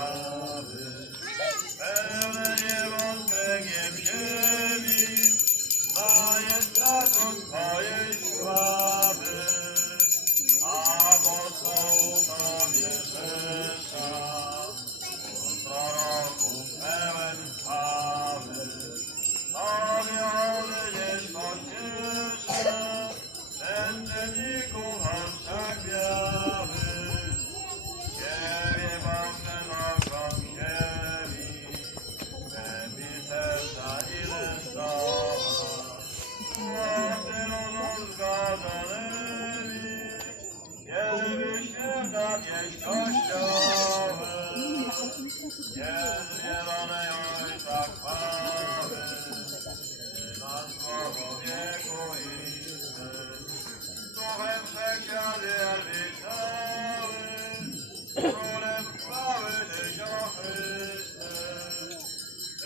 łaskawy, pełne niewątpieniem ziemi, majestatu Twojej sławy, a mocą Tobie rzesza, od proroków pełen chwały. Objawy jest pociesza, męczenników oczach białych, Ciebie Boże nogą ziemi, głębi serca ile zdoła, młody ludu zgodzonymi, wielby święta pieśń Kościoły, jest zielonej Ojca chwały, na słowo wieku i sny, duchem wszechświat wielbi cały,